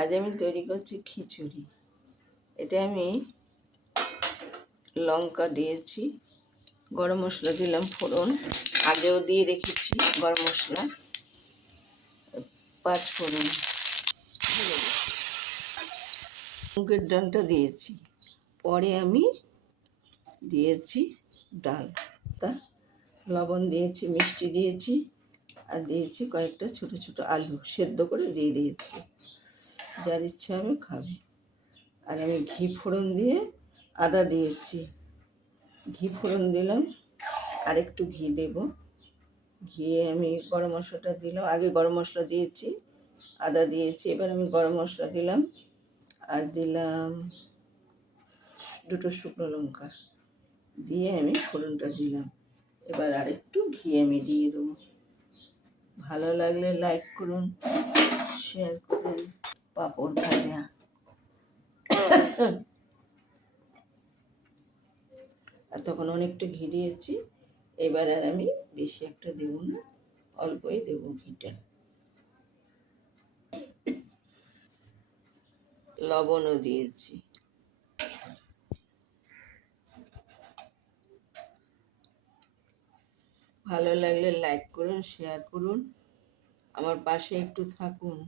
আজ আমি তৈরি করছি খিচুড়ি। এটা আমি লঙ্কা দিয়েছি, গরম মশলা দিলাম ফোড়ন, আগেও দিয়ে রেখেছি গরম মশলা, 5 ফোড়ন, মুগের ডালটা দিয়েছি। পরে আমি দিয়েছি ডালটা, লবণ দিয়েছি, মিষ্টি দিয়েছি, আর দিয়েছি কয়েকটা ছোট ছোট আলু সেদ্ধ করে দিয়ে দিয়েছি। যার ইচ্ছা হবে খাবে। আর আমি ঘি ফোড়ন দিয়ে আদা দিয়েছি, ঘি ফোড়ন দিলাম, আর একটু ঘি দেব। ঘিয়ে আমি গরম মশলাটা দিলাম, আগে গরম মশলা দিয়েছি, আদা দিয়েছি, এবার আমি গরম মশলা দিলাম, আর দিলাম 2টো শুকনো লঙ্কা দিয়ে আমি ফোড়নটা দিলাম। এবার আরেকটু ঘি আমি দিয়ে দেবো। ভালো লাগলে লাইক করুন, শেয়ার করুন। পাঁপড় ভাজা, আর তখন অনেকটা ঘি দিয়েছি। এবার আর আমি বেশি একটা দেবো না, অল্পই দেবো ঘিটা। লবণও দিয়েছি। ভালো লাগলে লাইক করুন, শেয়ার করুন, আমার পাশে একটু থাকুন।